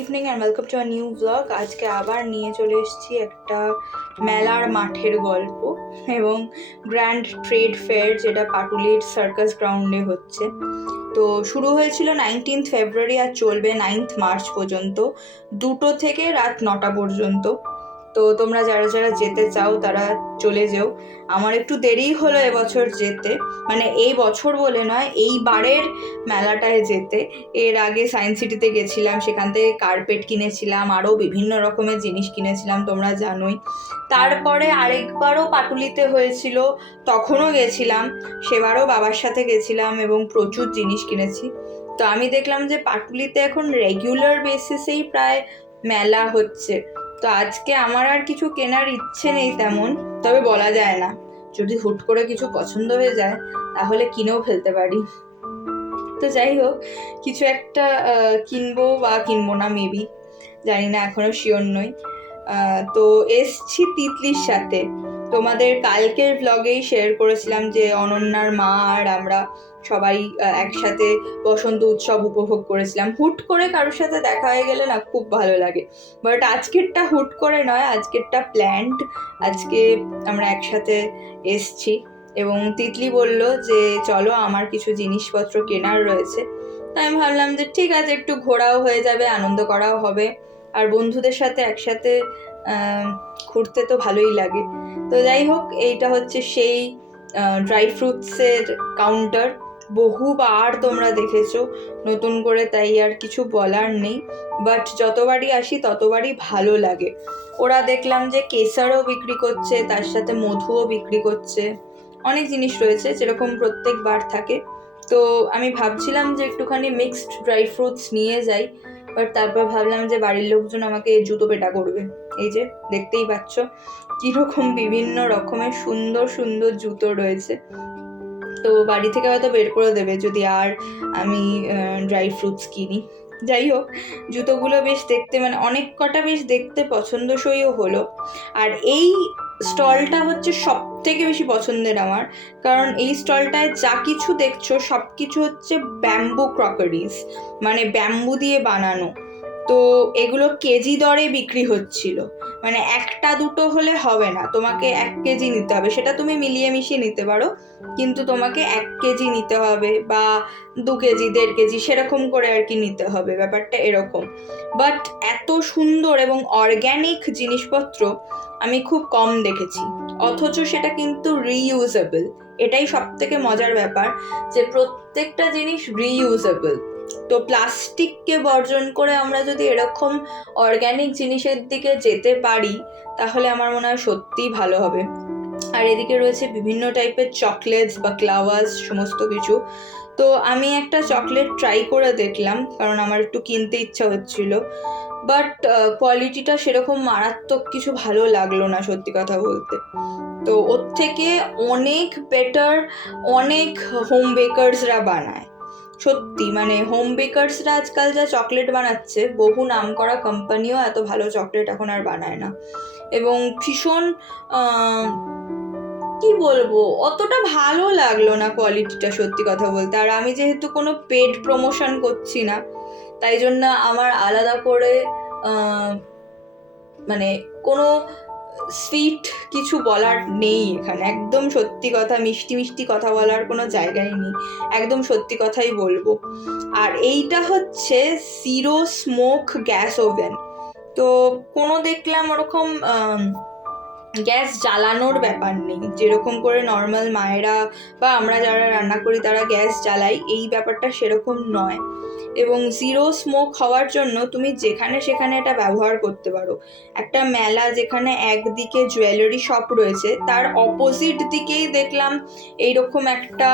Evening and welcome to a new blog. আজকে আবার নিয়ে চলে এসেছি একটা মেলার মাঠের গল্প এবং গ্র্যান্ড ট্রেড ফেয়ার, যেটা পাটুলির সার্কাস গ্রাউন্ডে হচ্ছে। তো শুরু হয়েছিল 19 ফেব্রুয়ারি আর চলবে 9 মার্চ পর্যন্ত, 2টো থেকে রাত 9টা পর্যন্ত। তো তোমরা যারা যারা যেতে চাও তারা চলে যেও। আমার একটু দেরি হলো এবছর যেতে, মানে এই বছর বলে নয়, এইবারের মেলাটায় যেতে। এর আগে সায়েন্স সিটিতে গেছিলাম, সেখান থেকে কার্পেট কিনেছিলাম, আরও বিভিন্ন রকমের জিনিস কিনেছিলাম, তোমরা জানোই। তারপরে আরেকবারও পাটুলিতে হয়েছিল, তখনও গেছিলাম, সেবারও বাবার সাথে গেছিলাম এবং প্রচুর জিনিস কিনেছি। তো আমি দেখলাম যে পাটুলিতে এখন রেগুলার বেসিসেই প্রায় মেলা হচ্ছে। তো আজকে আমার আর কিছু কেনার ইচ্ছে নেই তেমন, তবে বলা যায় না, যদি হুট করে কিছু পছন্দ হয়ে যায় তাহলে কিনেও ফেলতে পারি। তো যাই হোক, কিছু একটা কিনবো বা কিনবো না, মেবি, জানি না, এখনো শিওর নই। তো এসছি তিতলির সাথে। তোমাদের কালকের ব্লগেই শেয়ার করেছিলাম যে অনন্যার মা আর আমরা সবাই একসাথে বসন্ত উৎসব উপভোগ করেছিলাম। হুট করে কারোর সাথে দেখা হয়ে গেলে না খুব ভালো লাগে, বাট আজকেরটা হুট করে নয়, আজকেরটা প্ল্যান্ড। আজকে আমরা একসাথে এসছি এবং তিতলি বলল যে চলো, আমার কিছু জিনিসপত্র কেনার রয়েছে। তো আমি ভাবলাম যে ঠিক আছে, একটু ঘোরাও হয়ে যাবে, আনন্দ করাও হবে, আর বন্ধুদের সাথে একসাথে ঘুরতে তো ভালোই লাগে। তো যাই হোক, এইটা হচ্ছে সেই ড্রাই ফ্রুটসের কাউন্টার। বহুবার তোমরা দেখেছো, নতুন করে তাই আর কিছু বলার নেই, বাট যতবারই আসি ততবারই ভালো লাগে। ওরা দেখলাম যে কেসারও বিক্রি করছে, তার সাথে মধুও বিক্রি করছে, অনেক জিনিস রয়েছে যেরকম প্রত্যেকবার থাকে। তো আমি ভাবছিলাম যে একটুখানি মিক্সড ড্রাই ফ্রুটস নিয়ে যাই, বাট তারপর ভাবলাম যে বাড়ির লোকজন আমাকে জুতো পেটা করবে। এই যে দেখতেই পাচ্ছ কিরকম বিভিন্ন রকমের সুন্দর সুন্দর জুতো রয়েছে, তো বাড়ি থেকে হয়তো বের করে দেবে যদি আর আমি ড্রাই ফ্রুটস কিনি। যাই হোক, জুতোগুলো বেশ দেখতে, মানে অনেক কটা বেশ দেখতে পছন্দসইও হলো। আর এই স্টলটা হচ্ছে সব থেকে বেশি পছন্দের আমার, কারণ এই স্টলটায় যা কিছু দেখছো সব কিছু হচ্ছে ব্যাম্বু ক্রকারিজ, মানে ব্যাম্বু দিয়ে বানানো। তো এগুলো কেজি দরে বিক্রি হচ্ছিল, মানে একটা দুটো হলে হবে না, তোমাকে 1 কেজি নিতে হবে। সেটা তুমি মিলিয়ে মিশিয়ে নিতে পারো, কিন্তু তোমাকে 1 কেজি নিতে হবে বা 2 কেজি 1.5 কেজি সেরকম করে আর কি নিতে হবে, ব্যাপারটা এরকম। বাট এত সুন্দর এবং অর্গ্যানিক জিনিসপত্র আমি খুব কম দেখেছি, অথচ সেটা কিন্তু রিইউজেবল। এটাই সব থেকে মজার ব্যাপার, যে প্রত্যেকটা জিনিস রিইউজেবল। তো প্লাস্টিককে বর্জন করে আমরা যদি এরকম অর্গ্যানিক জিনিসের দিকে যেতে পারি তাহলে আমার মনে হয় সত্যিই ভালো হবে। আর এদিকে রয়েছে বিভিন্ন টাইপের চকলেটস বা ক্লাওয়ার্স, সমস্ত কিছু। তো আমি একটা চকলেট ট্রাই করে দেখলাম, কারণ আমার একটু কিনতে ইচ্ছা হচ্ছিল, বাট কোয়ালিটিটা সেরকম মারাত্মক কিছু ভালো লাগলো না, সত্যি কথা বলতে। তো ওর থেকে অনেক বেটার অনেক হোম বেকার্সরা বানায়, সত্যি, মানে হোম বেকার্সরা আজকাল যা চকলেট বানাচ্ছে, বহু নামকরা কোম্পানিও এত ভালো চকলেট এখন আর বানায় না। এবং ভীষণ কি বলবো, অতটা ভালো লাগলো না কোয়ালিটিটা, সত্যি কথা বলতে। আর আমি যেহেতু কোনো পেড প্রমোশন করছি না, তাই জন্য আমার আলাদা করে মানে কোনো সুইট কিছু বলার নেই এখানে, একদম সত্যি কথা, মিষ্টি মিষ্টি কথা বলার কোনো জায়গাই নেই, একদম সত্যি কথাই বলবো। আর এইটা হচ্ছে জিরো স্মোক গ্যাস ওভেন। তো কোনো দেখলাম ওরকম গ্যাস জ্বালানোর ব্যাপার নেই, যেরকম করে নর্মাল মায়েরা বা আমরা যারা রান্না করি তারা গ্যাস জ্বালাই, এই ব্যাপারটা সেরকম নয়। এবং জিরো স্মোক হওয়ার জন্য তুমি যেখানে সেখানে এটা ব্যবহার করতে পারো। একটা মেলা যেখানে একদিকে জুয়েলারি শপ রয়েছে, তার অপোজিট দিকেই দেখলাম এইরকম একটা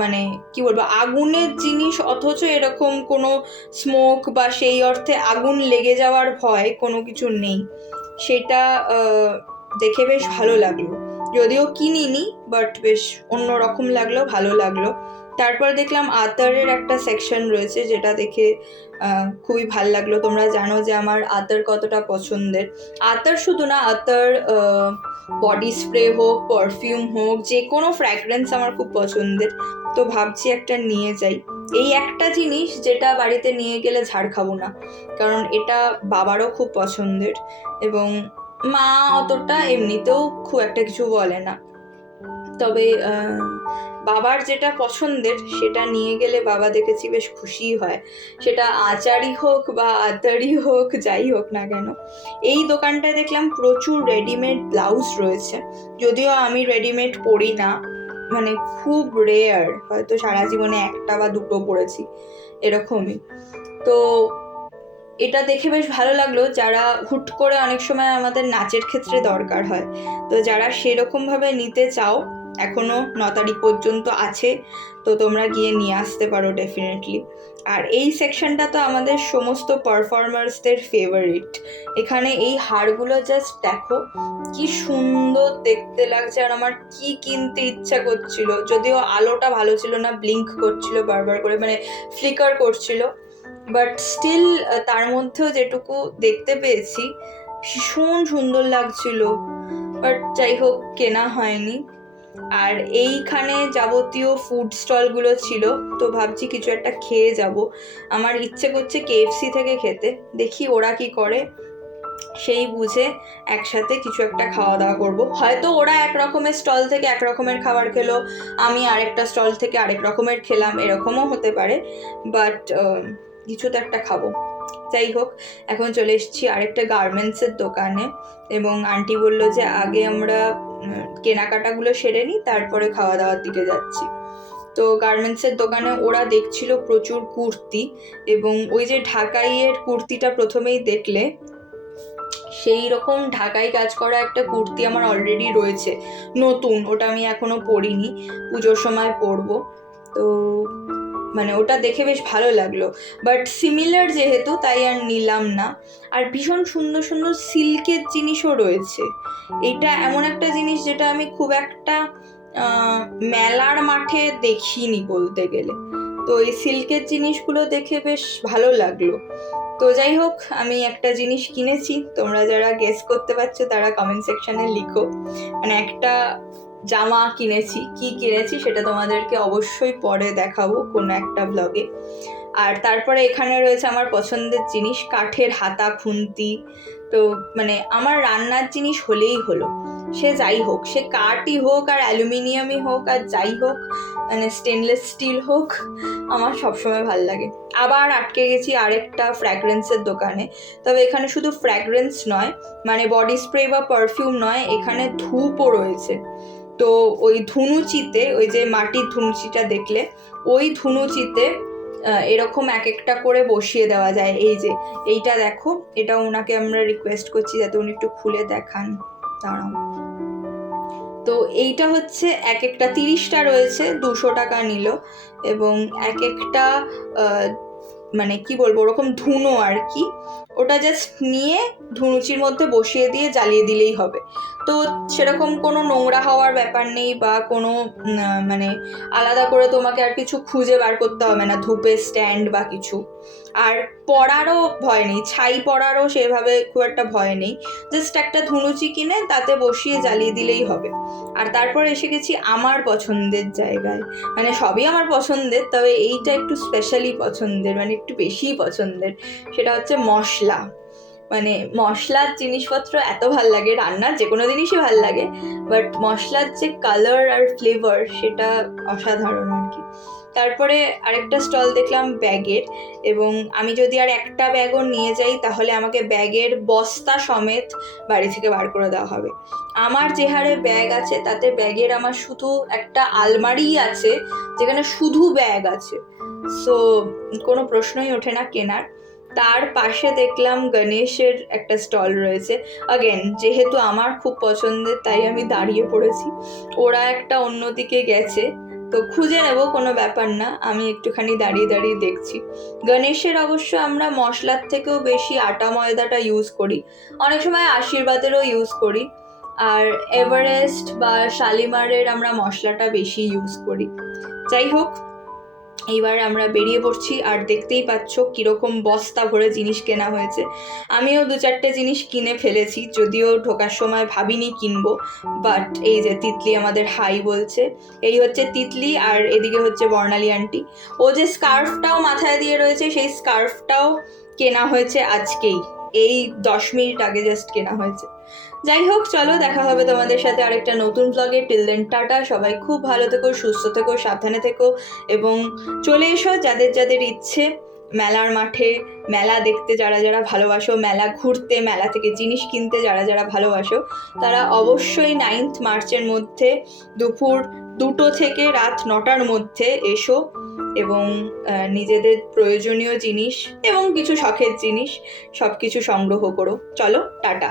মানে কি বলবো, আগুনের জিনিস, অথচ এরকম কোনো স্মোক বা সেই অর্থে আগুন লেগে যাওয়ার ভয় কোনো কিছু নেই। সেটা দেখে বেশ ভালো লাগলো, যদিও কিনিনি, বাট বেশ অন্যরকম লাগলো, ভালো লাগলো। তারপর দেখলাম আতরের একটা সেকশন রয়েছে, যেটা দেখে খুবই ভাল লাগলো। তোমরা জানো যে আমার আতর কতটা পছন্দের। আতর শুধু না, আতর বডি স্প্রে হোক, পারফিউম হোক, যে কোনো ফ্র্যাগ্রেন্স আমার খুব পছন্দের। তো ভাবছি একটা নিয়ে যাই। এই একটা জিনিস যেটা বাড়িতে নিয়ে গেলে ঝাড় খাবো না, কারণ এটা বাবারও খুব পছন্দের এবং মা অতটা এমনিতেও খুব একটা কিছু বলে না। তবে বাবার যেটা পছন্দের সেটা নিয়ে গেলে বাবা দেখেছি বেশ খুশিই হয়, সেটা আচারই হোক বা আতরই হোক, যাই হোক না কেন। এই দোকানটায় দেখলাম প্রচুর রেডিমেড ব্লাউজ রয়েছে, যদিও আমি রেডিমেড পরি না, মানে খুব রেয়ার, হয়তো সারা জীবনে একটা বা দুটো পরেছি এরকমই। তো এটা দেখে বেশ ভালো লাগলো, যারা হুট করে অনেক সময় আমাদের নাচের ক্ষেত্রে দরকার হয়, তো যারা সেরকমভাবে নিতে চাও, এখনো 9 তারিখ পর্যন্ত আছে, তো তোমরা গিয়ে নিয়ে আসতে পারো ডেফিনেটলি। আর এই সেকশনটা তো আমাদের সমস্ত পারফর্মার্সদের ফেভারিট। এখানে এই হারগুলো জাস্ট দেখো কি সুন্দর দেখতে লাগছে, আর আমার কি কিনতে ইচ্ছা করছিল, যদিও আলোটা ভালো ছিল না, ব্লিঙ্ক করছিল বারবার করে, মানে ফ্লিকার করছিল, বাট স্টিল তার মধ্যেও যেটুকু দেখতে পেয়েছি ভীষণ সুন্দর লাগছিল, বাট যাই হোক কেনা হয়নি। আর এইখানে যাবতীয় ফুড স্টলগুলো ছিল, তো ভাবছি কিছু একটা খেয়ে যাব। আমার ইচ্ছে করছে KFC থেকে খেতে, দেখি ওরা কি করে, সেই বুঝে একসাথে কিছু একটা খাওয়া দাওয়া করবো। হয়তো ওরা এক রকমের স্টল থেকে এক রকমের খাবার খেলো, আমি আরেকটা স্টল থেকে আরেক রকমের খেলাম, এরকমও হতে পারে, বাট কিছু তো একটা খাবো। যাই হোক, এখন চলে এসেছি আরেকটা গার্মেন্টসের দোকানে, এবং আন্টি বললো যে আগে আমরা কেনাকাটাগুলো সেরে নিই, তারপরে খাওয়া দাওয়ার দিকে যাচ্ছি। তো গার্মেন্টসের দোকানে ওরা দেখছিল প্রচুর কুর্তি, এবং ওই যে ঢাকাইয়ের কুর্তিটা প্রথমেই দেখলে, সেই রকম ঢাকাই কাজ করা একটা কুর্তি আমার অলরেডি রয়েছে, নতুন, ওটা আমি এখনো পরিনি, পুজোর সময় পরবো। তো মানে ওটা দেখে বেশ ভালো লাগলো, বাট সিমিলার যেহেতু তাই আর নিলাম না। আর ভীষণ সুন্দর সুন্দর সিল্কের জিনিসও রয়েছে। এটা এমন একটা জিনিস যেটা আমি খুব একটা মেলার মাঠে দেখিনি বলতে গেলে, তো এই সিল্কের জিনিসগুলো দেখে বেশ ভালো লাগলো। তো যাই হোক, আমি একটা জিনিস কিনেছি, তোমরা যারা গেস করতে পারছো তারা কমেন্ট সেকশনে লিখো। মানে একটা জামা কিনেছি, কি কিনেছি সেটা তোমাদেরকে অবশ্যই পরে দেখাবো কোনো একটা ব্লগে। আর তারপরে এখানে রয়েছে আমার পছন্দের জিনিস, কাঠের হাতা খুন্তি। তো মানে আমার রান্নার জিনিস হলেই হলো, সে যাই হোক, সে কাঠই হোক আর অ্যালুমিনিয়ামই হোক আর যাই হোক, মানে স্টেনলেস স্টিল হোক, আমার সবসময় ভাল লাগে। আবার আটকে গেছি আরেকটা ফ্র্যাগ্রেন্সের দোকানে, তবে এখানে শুধু ফ্র্যাগ্রেন্স নয়, মানে বডি স্প্রে বা পারফিউম নয়, এখানে ধূপও রয়েছে। তো ওই ধুনুচিতে, ওই যে মাটির ধুনুচিটা দেখলে, ওই ধুনুচিতে এরকম এক একটা করে বসিয়ে দেওয়া যায়। এই যে এইটা দেখো, এটা ওনাকে আমরা রিকোয়েস্ট করছি যাতে উনি একটু খুলে দেখান, দাঁড়াও। তো এইটা হচ্ছে এক একটা 30টা রয়েছে, 200 টাকা নিল, এবং এক একটা মানে কি বলবো, ওরকম ধুনো আর কি, ওটা জাস্ট নিয়ে ধুনুচির মধ্যে বসিয়ে দিয়ে জ্বালিয়ে দিলেই হবে। তো সেরকম কোনো নোংরা হওয়ার ব্যাপার নেই, বা কোনো মানে আলাদা করে তোমাকে আর কিছু খুঁজে বার করতে হবে না, ধূপের স্ট্যান্ড বা কিছু। আর পড়ারও ভয় নেই, ছাই পড়ারও সেভাবে খুব একটা ভয় নেই, জাস্ট একটা ধুনুচি কিনে তাতে বসিয়ে জ্বালিয়ে দিলেই হবে। আর তারপর এসে গেছি আমার পছন্দের জায়গায়, মানে সবই আমার পছন্দের, তবে এইটা একটু স্পেশালি পছন্দের, মানে একটু বেশিই পছন্দের। সেটা হচ্ছে মশলা, মানে মশলার জিনিসপত্র এত ভাল লাগে, রান্নার যে কোনো জিনিসই ভাল লাগে, বাট মশলার যে কালার আর ফ্লেভার সেটা অসাধারণ আর কি। তারপরে আরেকটা স্টল দেখলাম ব্যাগের, এবং আমি যদি আর একটা ব্যাগও নিয়ে যাই তাহলে আমাকে ব্যাগের বস্তা সমেত বাড়ি থেকে বার করে দেওয়া হবে। আমার যে হারে ব্যাগ আছে তাতে ব্যাগের আমার শুধু একটা আলমারিই আছে যেখানে শুধু ব্যাগ আছে, সো কোনো প্রশ্নই ওঠে না কেনার। তার পাশে দেখলাম গণেশের একটা স্টল রয়েছে, আগেন যেহেতু আমার খুব পছন্দের তাই আমি দাঁড়িয়ে পড়েছি, ওরা একটা অন্যদিকে গেছে, তো খুঁজে নেব, কোনো ব্যাপার না, আমি একটুখানি দাঁড়িয়ে দাঁড়িয়ে দেখছি। গণেশের অবশ্য আমরা মশলার থেকেও বেশি আটা ময়দাটা ইউজ করি, অনেক সময় আশীর্বাদেরও ইউজ করি, আর এভারেস্ট বা শালিমারের আমরা মশলাটা বেশি ইউজ করি। যাই হোক, এইবার আমরা বেরিয়ে পড়ছি, আর দেখতেই পাচ্ছ কীরকম বস্তা ভরে জিনিস কেনা হয়েছে। আমিও 2-4টে জিনিস কিনে ফেলেছি, যদিও ঢোকার সময় ভাবিনি কিনবো। বাট এই যে তিতলি আমাদের হাই বলছে, এই হচ্ছে তিতলি, আর এদিকে হচ্ছে বর্ণালী আন্টি। ও যে স্কার্ফটাও মাথায় দিয়ে রয়েছে, সেই স্কার্ফটাও কেনা হয়েছে আজকেই, এই 10 মিনিট আগে জাস্ট কেনা হয়েছে। যাই হোক, চলো দেখা হবে তোমাদের সাথে আরেকটা নতুন ব্লগে। টিল দেন টাটা, সবাই খুব ভালো থেকো, সুস্থ থেকো, সাবধানে থেকো, এবং চলে এসো যাদের যাদের ইচ্ছে মেলার মাঠে, মেলা দেখতে যারা যারা ভালোবাসো, মেলা ঘুরতে, মেলা থেকে জিনিস কিনতে যারা যারা ভালোবাসো, তারা অবশ্যই 9th মার্চের মধ্যে দুপুর 2টো থেকে রাত 9টার মধ্যে এসো এবং নিজেদের প্রয়োজনীয় জিনিস এবং কিছু শখের জিনিস সব কিছু সংগ্রহ করো। চলো টাটা।